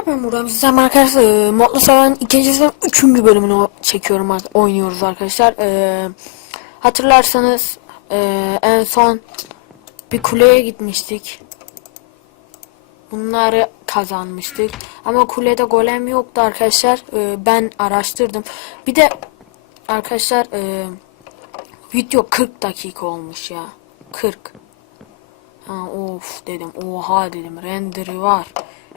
arkadaşlar ben buradan size arkadaşlar e, Modlu Savan ikinci sezon üçüncü bölümünü o- çekiyorum oynuyoruz arkadaşlar. E, hatırlarsanız e, en son bir kuleye gitmiştik. Bunları kazanmıştık. Ama kulede golem yoktu arkadaşlar. E, ben araştırdım. Bir de arkadaşlar e, video 40 dakika olmuş ya. 40. Ha, of dedim. Oha dedim. Render'ı var.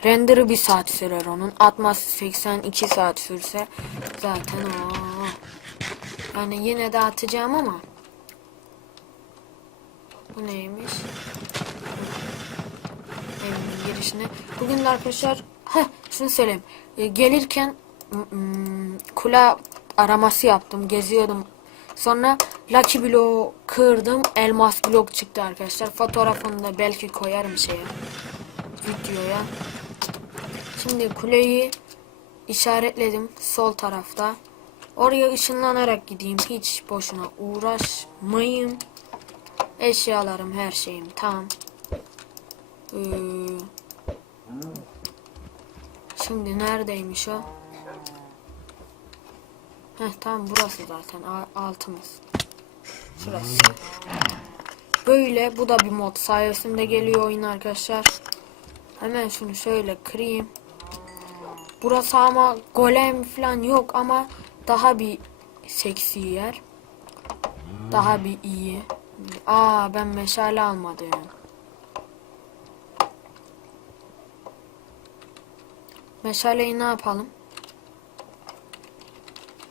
Render'ı bir saat sürer onun. Atması 82 saat sürse zaten o. Yani yine de atacağım ama. Bu neymiş? Evin girişine. Bugün de arkadaşlar heh, şunu söyleyeyim. E, gelirken kula araması yaptım. Geziyordum. Sonra Lucky Block kırdım. Elmas blok çıktı arkadaşlar. Fotoğrafını da belki koyarım şeye. Videoya. Şimdi kuleyi işaretledim sol tarafta. Oraya ışınlanarak gideyim. Hiç boşuna uğraşmayayım. Eşyalarım her şeyim tam. Ee, şimdi neredeymiş o? Heh tamam burası zaten altımız. Şurası. Böyle bu da bir mod sayesinde geliyor oyun arkadaşlar. Hemen şunu şöyle kırayım. Burası ama golem falan yok ama daha bir seksi yer. Daha bir iyi. Aa ben meşale almadım. Meşaleyi ne yapalım?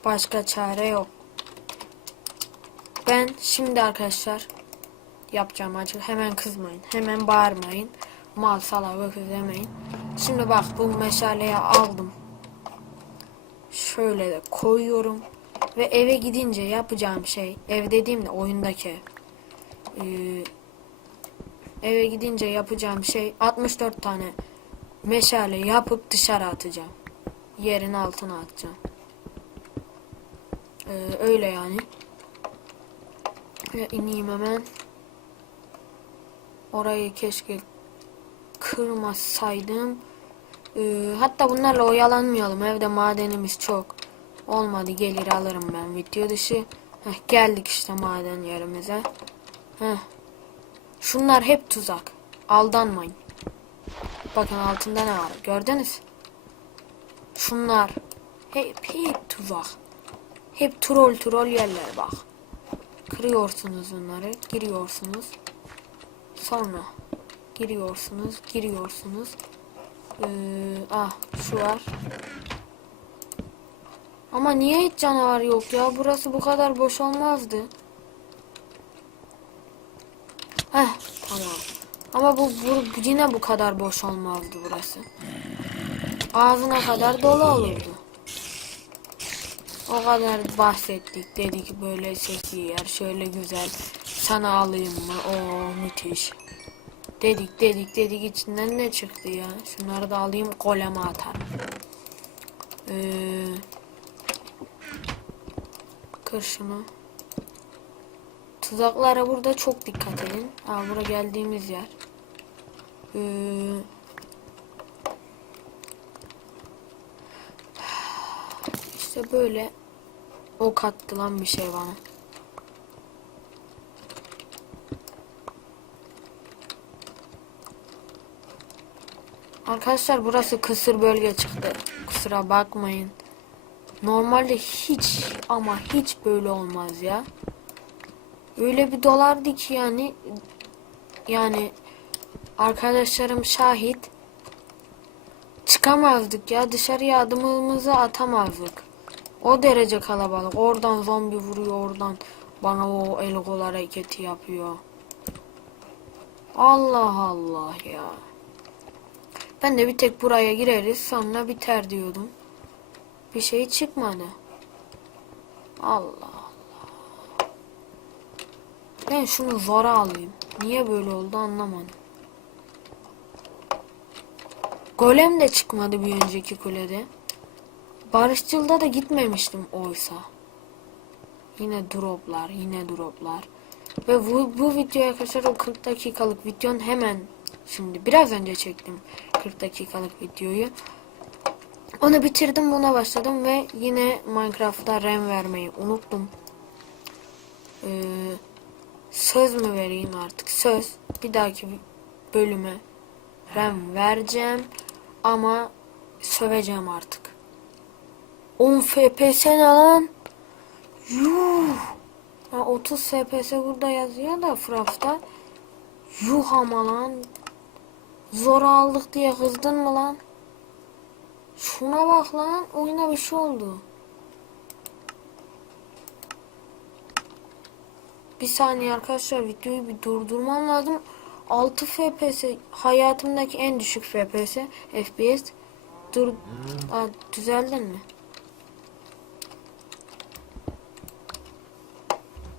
Başka çare yok. Ben şimdi arkadaşlar yapacağım acı. Hemen kızmayın. Hemen bağırmayın. Mal salak öküz demeyin. Şimdi bak bu meşaleyi aldım. Şöyle de koyuyorum. Ve eve gidince yapacağım şey. Ev dediğimde oyundaki. Ee, eve gidince yapacağım şey 64 tane meşale yapıp dışarı atacağım. Yerin altına atacağım. Ee, öyle yani. Ve ineyim hemen. Orayı keşke kırmasaydım. Ee, hatta bunlarla oyalanmayalım. Evde madenimiz çok. Olmadı gelir alırım ben video dışı. Heh, geldik işte maden yerimize. Heh. Şunlar hep tuzak. Aldanmayın. Bakın altında ne var gördünüz. Şunlar hep hep tuzak. Hep troll troll yerler bak. Kırıyorsunuz bunları, giriyorsunuz. Sonra giriyorsunuz, giriyorsunuz. Ee, ah şu var. Ama niye hiç canavar yok ya? Burası bu kadar boş olmazdı. Heh tamam. Ama bu, bu yine bu kadar boş olmazdı burası. Ağzına kadar dolu olurdu. O kadar bahsettik dedik böyle sesli yer şöyle güzel sana alayım mı o müthiş dedik dedik dedik. İçinden ne çıktı ya? Şunları da alayım goleme atarım. Ee, kır şunu. Tuzaklara burada çok dikkat edin. Ha bura geldiğimiz yer. Ee, işte böyle ok attı lan bir şey bana. Arkadaşlar burası kısır bölge çıktı. Kusura bakmayın. Normalde hiç ama hiç böyle olmaz ya. Öyle bir dolardı ki yani yani arkadaşlarım şahit çıkamazdık ya dışarıya adımımızı atamazdık. O derece kalabalık. Oradan zombi vuruyor oradan bana o el kol hareketi yapıyor. Allah Allah ya. Ben de bir tek buraya gireriz sonra biter diyordum. Bir şey çıkmadı. Allah Allah. Ben şunu zora alayım. Niye böyle oldu anlamadım. Golem de çıkmadı bir önceki kulede. Barışçıl'da da gitmemiştim oysa. Yine droplar, yine droplar. Ve bu, bu videoya arkadaşlar o 40 dakikalık videonun hemen şimdi biraz önce çektim 40 dakikalık videoyu. Onu bitirdim buna başladım ve yine Minecraft'ta RAM vermeyi unuttum. Ee, söz mü vereyim artık? Söz. Bir dahaki bölüme RAM vereceğim ama söveceğim artık. 10 FPS ne lan? Yuh. Ha, 30 FPS burada yazıyor da Fraps'ta. Yuh ama lan. Zor aldık diye kızdın mı lan? Şuna bak lan. Oyuna bir şey oldu. Bir saniye arkadaşlar videoyu bir durdurmam lazım. 6 FPS hayatımdaki en düşük FPS FPS dur Aa, düzeldin mi?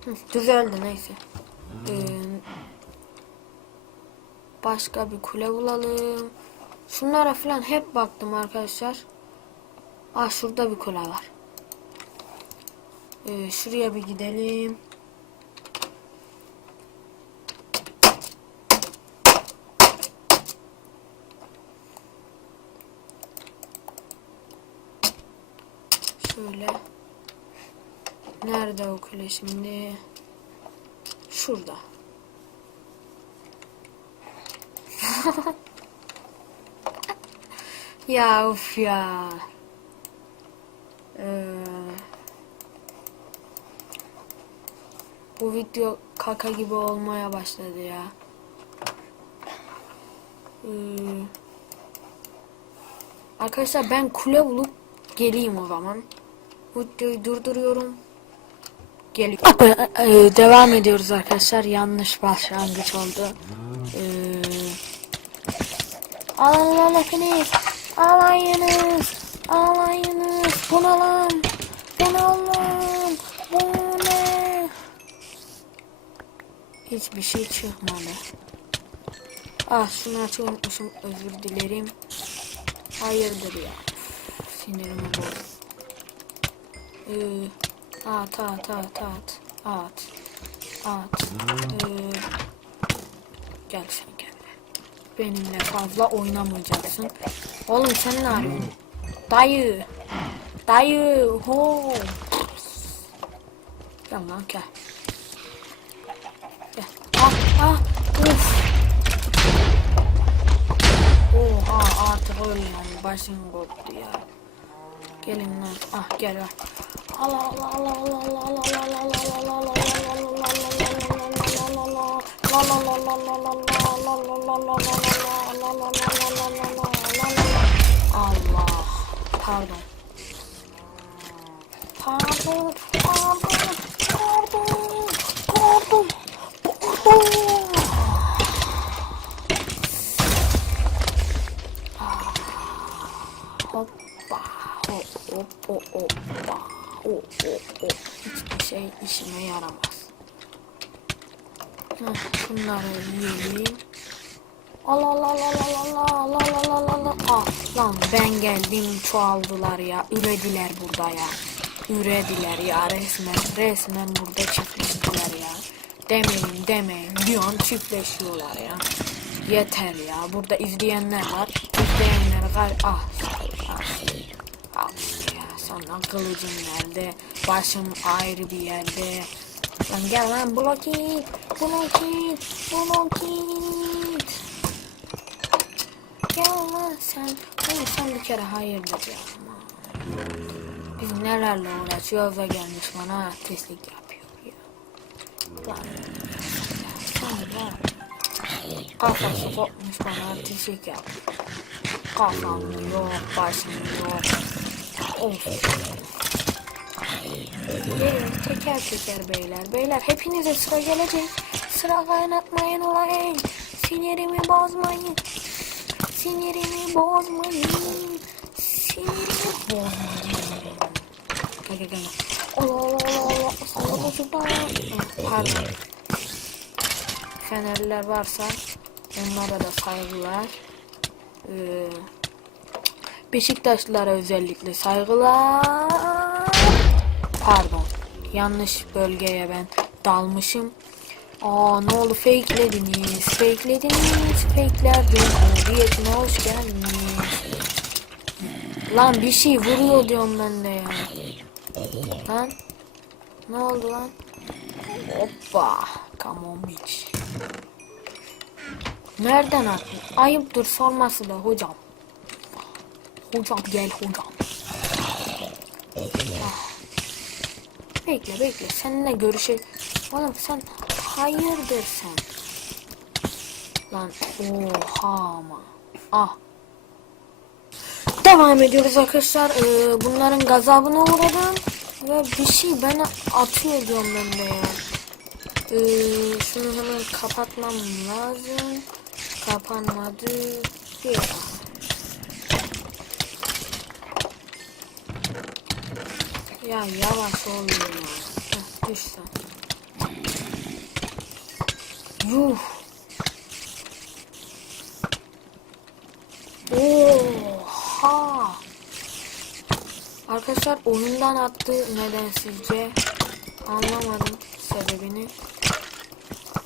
Hı, düzeldi neyse. Ee, başka bir kule bulalım. Şunlara falan hep baktım arkadaşlar. Ah şurada bir kule var. Ee, şuraya bir gidelim. Şöyle. Nerede o kule şimdi? Şurada. Ya of ya. Ee, bu video kaka gibi olmaya başladı ya. Ee, arkadaşlar ben kule bulup geleyim o zaman. Videoyu durduruyorum. Geliyor. Ee, devam ediyoruz arkadaşlar. Yanlış başlangıç oldu. Ağlayınız. Ağlayınız. Ağlayınız. Bunu alın. Bunu alın. Bu ne? Hiçbir şey çıkmadı. Ah şunu aç unutmuşum. Özür dilerim. Hayırdır ya. Sinirimi bozdum. Ee, at at at at at at. Ee, gel sen benimle fazla oynamayacaksın oğlum sen ne arıyorsun dayı dayı ho gel lan gel gel ah ah uf Oha artık yani başım koptu ya Gelin lan. Ah gel lan. Allah Allah Allah Allah Allah Allah Allah Allah Allah Allah Allah. Pardon. Pardon pardon pardon pardon pardon hoppa hop hop hop hoppa hop hop hop hiçbir şey işime yaramaz Heh, şunları yiyelim Allah Allah Allah Allah Allah Allah Allah Allah Allah Ah lan ben geldim çoğaldılar ya ürediler burada ya Ürediler ya resmen resmen burada çiftleştiler ya Demeyin demeyin bir an çiftleşiyorlar ya Yeter ya burada izleyenler var İzleyenler gal ah ah ah ya sonra kılıcım nerede başım ayrı bir yerde Lan gel lan blok it blok it blok it Gel lan sen. Oğlum sen bir kere hayırdır ya Biz nelerle uğraşıyoruz ve gelmiş bana artistlik yapıyor ya. Lan. Sen var Kafası kopmuş bana artistlik yapıyor. Kafam yok başım yok. Of Gelin teker teker beyler. Beyler hepinize sıra gelecek. Sıra kaynatmayın olayın. Sinirimi bozmayın. Sinirimi bozmayın. Sinirimi bozmayın. Gel gel gel. Allah Allah Allah Allah. Salla şuradan. Pardon. Fenerliler varsa onlara da saygılar. Ee, Beşiktaşlılara özellikle saygılar. Pardon. Yanlış bölgeye ben dalmışım. Aa ne oldu fakelediniz. Fakelediniz. Fakeler dün hürriyetine hoş geldiniz. Lan bir şey vuruyor diyorum ben de ya. Lan. Ne oldu lan? Hoppa. Come on bitch. Nereden attın? Ayıptır sorması da hocam. Hocam gel hocam. Bekle bekle seninle görüşe... Oğlum sen hayırdır sen? Lan oha ama. Ah. Devam ediyoruz arkadaşlar. Ee, bunların gazabına uğradım. Ve bir şey bana atıyor diyorum ben de ya. Ee, şunu hemen kapatmam lazım. Kapanmadı. Bir daha. Ya yavaş ol ya. Heh, düş sen. Yuh. Oha. Arkadaşlar oyundan attı neden sizce? Anlamadım sebebini.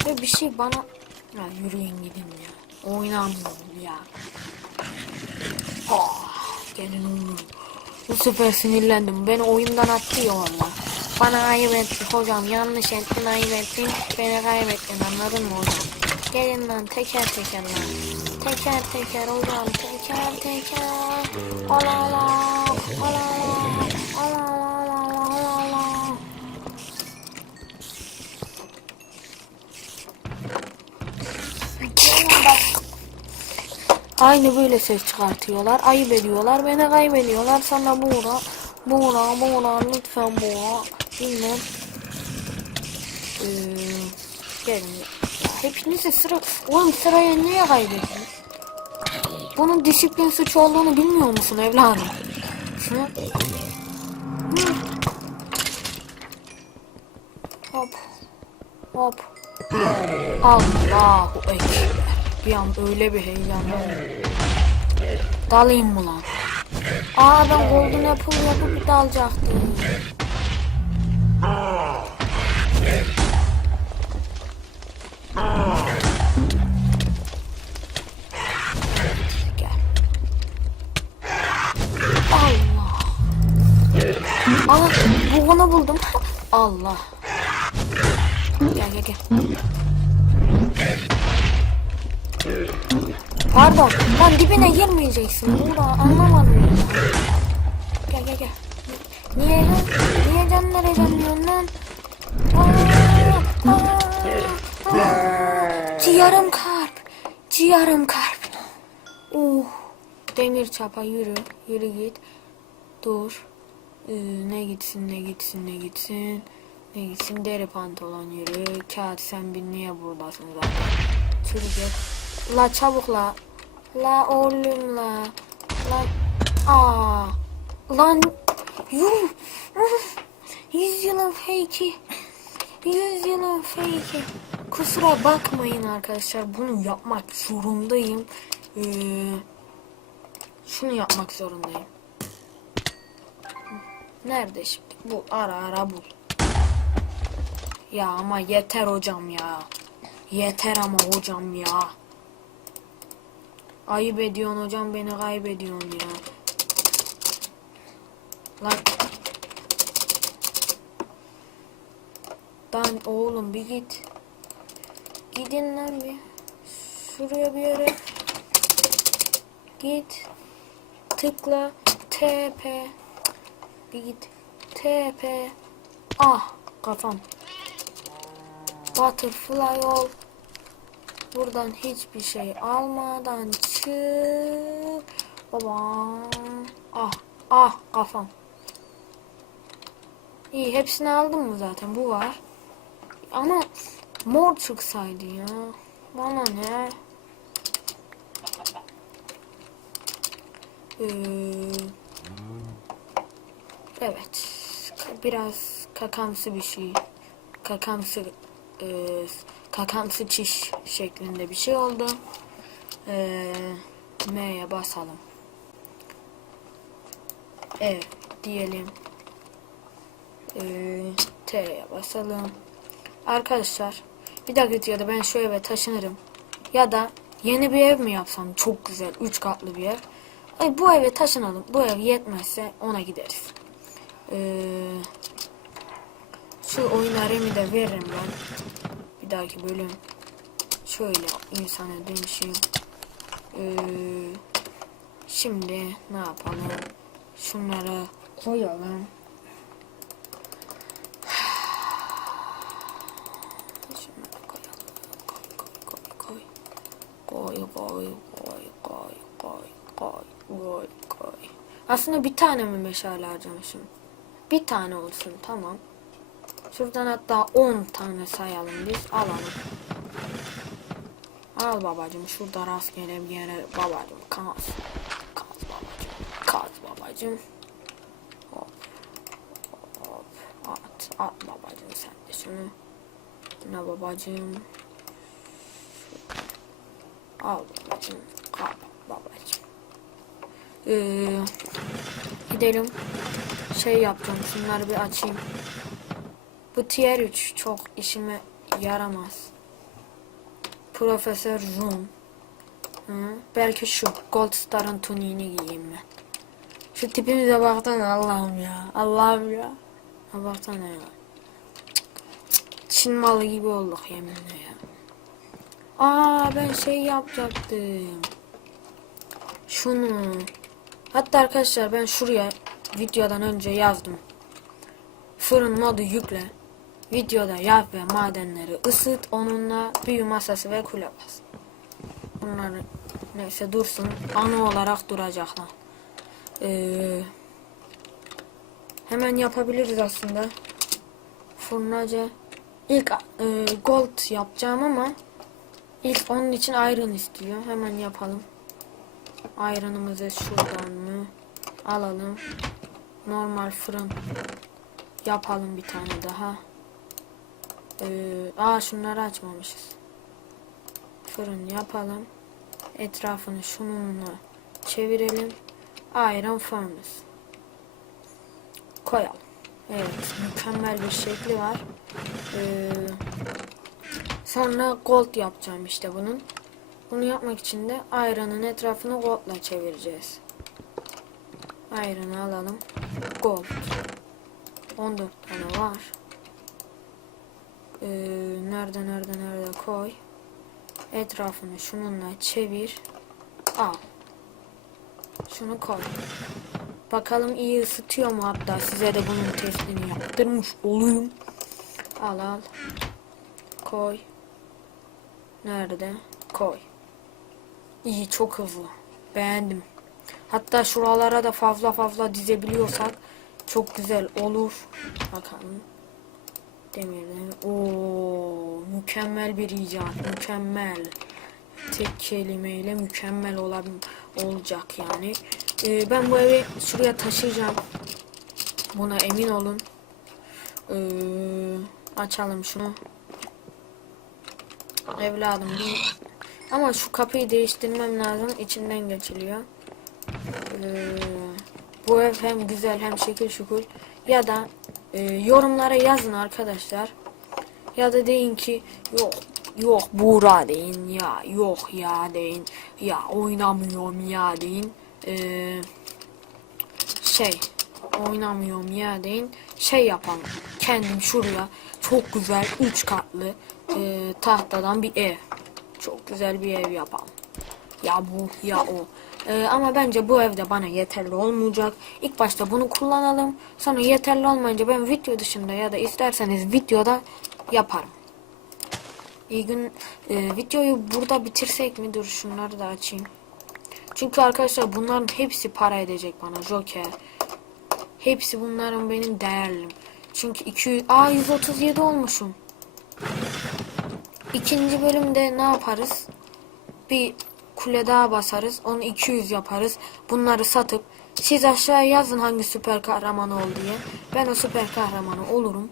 Ve bir şey bana... Ya yürüyün gidin ya. Oynamıyorum ya. Ah, gelin oğlum. Bu sefer sinirlendim. Beni oyundan attı ya valla. Bana ayıp hocam. Yanlış ettin ayıp ettin. Beni kaybettin anladın mı hocam? Gelin lan teker teker lan. Teker teker hocam. Teker teker. Ala ala. Ala ala. Aynı böyle ses çıkartıyorlar. Ayıp ediyorlar. Beni kaybediyorlar. Sana Buğra. Buğra, Buğra, lütfen Buğra. Bilmem. Ee, gelin. Hepinizi sıra... Oğlum sıraya niye kaybettin? Bunun disiplin suçu olduğunu bilmiyor musun evladım? Hı? Hı. Hop. Hop. Allahu Ekber. Bir an öyle bir heyecanlandım. Dalayım mı lan? Aa ben Golden Apple yapıp dalacaktım. Allah. Ana bunu buldum. Allah. Gel gel gel. Pardon. Lan dibine girmeyeceksin. Burada anlamadım. ya. Gel gel gel. Niye lan? Niye canlara canlıyorsun lan? Aa, aa, aa. Ciğerim. Uh. Demir çapa yürü. Yürü git. Dur. Ee, ne gitsin ne gitsin ne gitsin. Ne gitsin deri pantolon yürü. Kağıt sen bir niye buradasın zaten. Çürücek. La çabuk la. La oğlum la. La. Aa. Lan. Yuh. Yüz yılın fake'i. Yüz yılın fake'i. Kusura bakmayın arkadaşlar. Bunu yapmak zorundayım. Ee, şunu yapmak zorundayım. Nerede şimdi? Bu ara ara bul. Ya ama yeter hocam ya. Yeter ama hocam ya. Ayıp ediyorsun hocam beni kaybediyorsun ya. Lan. Lan oğlum bir git. Gidin lan bir. Şuraya bir yere. Git. Tıkla. TP. Bir git. TP. Ah kafam. Butterfly ol. Buradan hiçbir şey almadan çık. Baba. Ah ah kafam. İyi hepsini aldım mı zaten bu var. Ama mor çıksaydı ya. Bana ne? Ee, evet. Biraz kakamsı bir şey. Kakamsı e, kakamsı çiş şeklinde bir şey oldu. E, M'ye basalım. Evet diyelim. E, T'ye basalım. Arkadaşlar bir dahaki videoda ben şu eve taşınırım. Ya da yeni bir ev mi yapsam çok güzel 3 katlı bir ev. Ay, bu eve taşınalım. Bu ev yetmezse ona gideriz. Ee, şu oyuna Rem'i de veririm ben. Bir dahaki bölüm. Şöyle insana dönüşeyim. Ee, şimdi ne yapalım? Şunları koyalım. Şunları. Koy koy koy koy. Koy koy koy koy koy koy koy koy. Aslında bir tane mi meşale harcamışım? Bir tane olsun tamam. Şuradan hatta 10 tane sayalım biz. Alalım. Al babacım şurada rastgele bir yere babacım kaz. Kaz babacım. Kaz babacım. Hop. Hop. At. At babacım sen de şunu. Ne babacım. Al babacım. Al babacım. Ee, gidelim. Şey yapacağım. Şunları bir açayım. Bu tier 3 çok işime yaramaz. Profesör Zoom. Hı? Belki şu Gold Star'ın tuniğini giyeyim ben. Şu tipimize baksana Allah'ım ya. Allah'ım ya. Ha ya. Çin malı gibi olduk yeminle ya. Aa ben şey yapacaktım. Şunu. Hatta arkadaşlar ben şuraya videodan önce yazdım. Fırın modu yükle. Videoda yap ve madenleri ısıt. Onunla büyü masası ve kule bas. Bunları neyse dursun. Anı olarak duracaklar. Ee, hemen yapabiliriz aslında. Fırnaca. İlk e, gold yapacağım ama ilk onun için iron istiyor. Hemen yapalım. Iron'ımızı şuradan mı alalım. Normal fırın yapalım bir tane daha. Ee, aa şunları açmamışız. Fırın yapalım. Etrafını şununla çevirelim. Iron furnace. Koyalım. Evet, mükemmel bir şekli var. Ee, sonra gold yapacağım işte bunun. Bunu yapmak için de iron'ın etrafını gold'la çevireceğiz. Iron'ı alalım. Gold. 14 tane var. Ee, nerede nerede nerede koy. Etrafını şununla çevir. Al. Şunu koy. Bakalım iyi ısıtıyor mu hatta size de bunun testini yaptırmış olayım. Al al. Koy. Nerede? Koy. İyi çok hızlı. Beğendim. Hatta şuralara da fazla fazla dizebiliyorsak çok güzel olur. Bakalım. Demirden. Oo, mükemmel bir icat. Mükemmel. Tek kelimeyle mükemmel olan olacak yani. Ee, ben bu evi şuraya taşıyacağım. Buna emin olun. Ee, açalım şunu. Evladım bir ama şu kapıyı değiştirmem lazım. İçinden geçiliyor. Ee, bu ev hem güzel hem şekil şukul. Ya da e, yorumlara yazın arkadaşlar. Ya da deyin ki yok yok Buğra deyin ya yok ya deyin ya oynamıyorum ya deyin. Ee, şey oynamıyorum ya deyin. Şey yapalım. Kendim şuraya çok güzel 3 katlı e, tahtadan bir ev. Çok güzel bir ev yapalım. Ya bu ya o. Ee, ama bence bu evde bana yeterli olmayacak. İlk başta bunu kullanalım. Sonra yeterli olmayınca ben video dışında ya da isterseniz videoda yaparım. İyi gün. Ee, videoyu burada bitirsek mi? Dur şunları da açayım. Çünkü arkadaşlar bunların hepsi para edecek bana. Joker. Hepsi bunların benim değerlim. Çünkü 200... Aa 137 olmuşum. İkinci bölümde ne yaparız? Bir kule daha basarız. Onu 200 yaparız. Bunları satıp siz aşağıya yazın hangi süper kahraman ol diye. Ben o süper kahramanı olurum.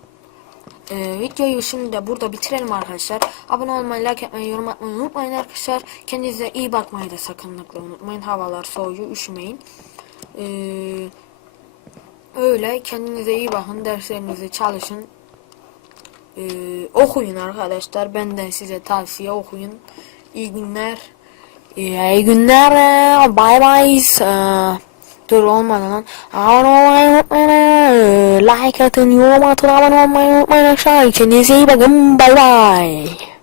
Ee, videoyu şimdi de burada bitirelim arkadaşlar. Abone olmayı, like etmeyi, yorum atmayı unutmayın arkadaşlar. Kendinize iyi bakmayı da sakınlıkla unutmayın. Havalar soğuyor, üşümeyin. Ee, öyle kendinize iyi bakın. Derslerinizi çalışın. Ee, okuyun arkadaşlar. Benden size tavsiye okuyun. İyi günler. İyi günler. Bye bye. Ee, dur olmadı lan. Abone olmayı unutmayın. Like atın, yorum atın, abone olmayı unutmayın. Aşağı kendinize iyi bakın. Bye bye.